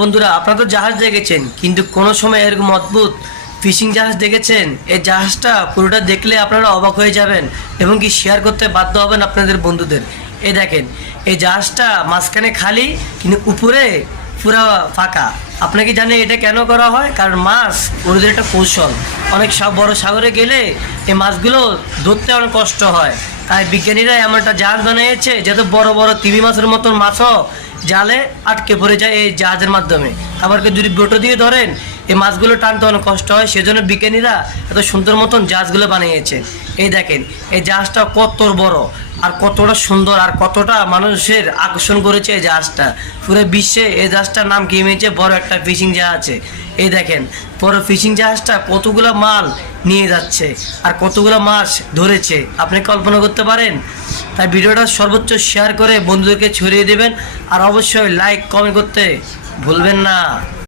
বন্ধুরা, আপনারা তো জাহাজ দেখেছেন, কিন্তু কোনো সময় এরকম অদ্ভুত ফিশিং জাহাজ দেখেছেন? এই জাহাজটা পুরোটা দেখলে আপনারা অবাক হয়ে যাবেন এবং কি শেয়ার করতে বাধ্য হবেন আপনাদের বন্ধুদের। এই দেখেন, এই জাহাজটা মাঝখানে খালি, কিন্তু উপরে পুরা ফাঁকা। আপনাকে জানেন এটা কেন করা হয়? কারণ মাছ ওদের একটা কৌশল, অনেক বড় সাগরে গেলে এই মাছগুলো ধরতে অনেক কষ্ট হয়, তাই বিজ্ঞানীরা এমন একটা জাহাজ বানিয়েছে যাতে বড় বড় তিমি মাছের মতন মাছও জালে আটকে পড়ে যায় এই জাহাজের মাধ্যমে। আবার যদি বোটো দিয়ে ধরেন, এই মাছগুলো টানতে অনেক কষ্ট হয়, সেজন্য বিজ্ঞানীরা এত সুন্দর মতন জাহাজগুলো বানিয়েছে। এই দেখেন, এই জাহাজটা কত বড় আর কতটা সুন্দর আর কতটা মানুষের আকর্ষণ করেছে এই জাহাজটা। পুরো বিশ্বে এই জাহাজটার নাম কিনেছে বড় একটা ফিশিং জাহাজ আছে। এই দেখেন, বড় ফিশিং জাহাজটা কতগুলো মাল নিয়ে যাচ্ছে আর কতগুলো মাছ ধরেছে, আপনি কল্পনা করতে পারেন? তাই ভিডিওটা সর্বোচ্চ শেয়ার করে বন্ধুদেরকে ছড়িয়ে দেবেন, আর অবশ্যই লাইক কমেন্ট করতে ভুলবেন না।